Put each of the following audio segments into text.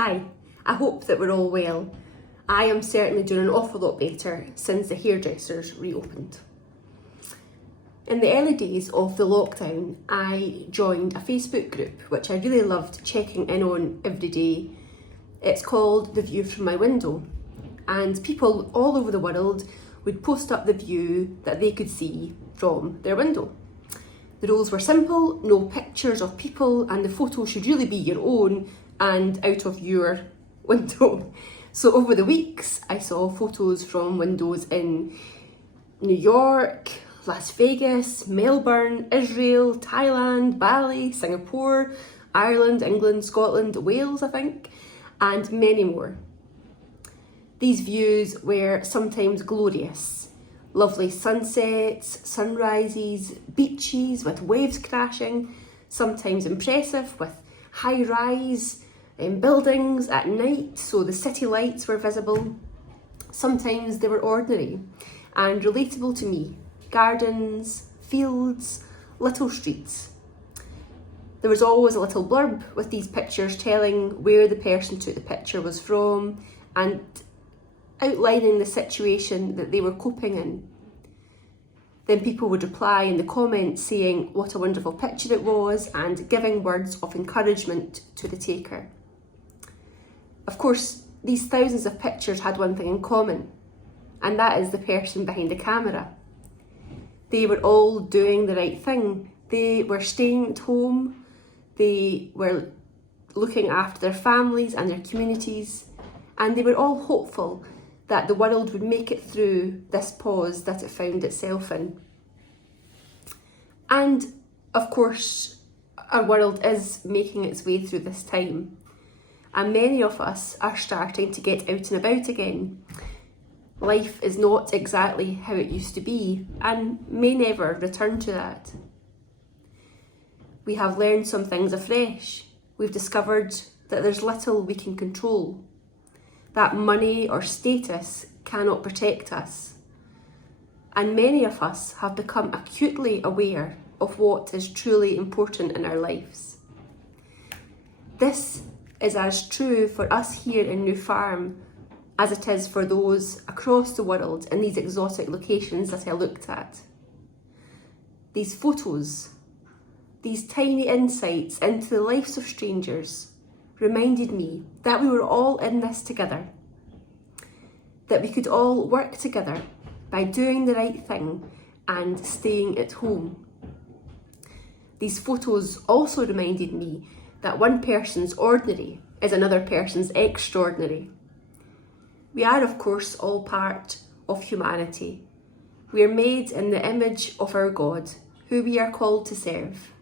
Hi, I hope that we're all well. I am certainly doing an awful lot better since the hairdressers reopened. In the early days of the lockdown, I joined a Facebook group which I really loved checking in on every day. It's called The View from My Window, and people all over the world would post up the view that they could see from their window. The rules were simple: no pictures of people, and the photo should really be your own and out of your window. So over the weeks, I saw photos from windows in New York, Las Vegas, Melbourne, Israel, Thailand, Bali, Singapore, Ireland, England, Scotland, Wales, I think, and many more. These views were sometimes glorious. Lovely sunsets, sunrises, beaches with waves crashing, sometimes impressive with high-rise buildings at night, so the city lights were visible. Sometimes they were ordinary and relatable to me: gardens, fields, little streets. There was always a little blurb with these pictures telling where the person took the picture was from and outlining the situation that they were coping in. Then people would reply in the comments saying what a wonderful picture it was and giving words of encouragement to the taker. Of course, these thousands of pictures had one thing in common, and that is the person behind the camera. They were all doing the right thing. They were staying at home, they were looking after their families and their communities, and they were all hopeful that the world would make it through this pause that it found itself in. And of course, our world is making its way through this time, and many of us are starting to get out and about again. Life is not exactly how it used to be and may never return to that. We have learned some things afresh. We've discovered that there's little we can control, that money or status cannot protect us. And many of us have become acutely aware of what is truly important in our lives. This is as true for us here in New Farm as it is for those across the world in these exotic locations that I looked at. These photos, these tiny insights into the lives of strangers, reminded me that we were all in this together, that we could all work together by doing the right thing and staying at home. These photos also reminded me that one person's ordinary is another person's extraordinary. We are, of course, all part of humanity. We are made in the image of our God, who we are called to serve.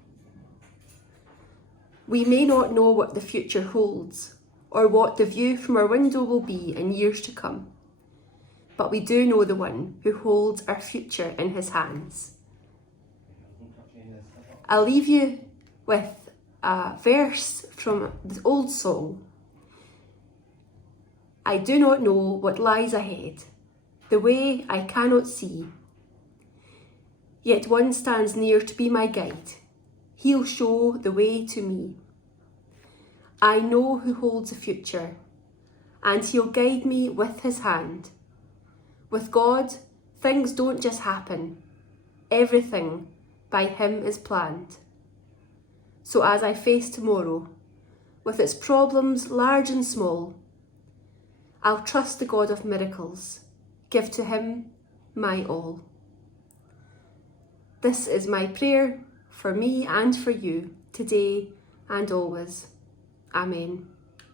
We may not know what the future holds or what the view from our window will be in years to come, but we do know the one who holds our future in his hands. I'll leave you with a verse from the old song. I do not know what lies ahead, the way I cannot see. Yet one stands near to be my guide. He'll show the way to me. I know who holds the future, and he'll guide me with his hand. With God, things don't just happen. Everything by him is planned. So as I face tomorrow, with its problems large and small, I'll trust the God of miracles, give to him my all. This is my prayer for me and for you, today and always. Amen.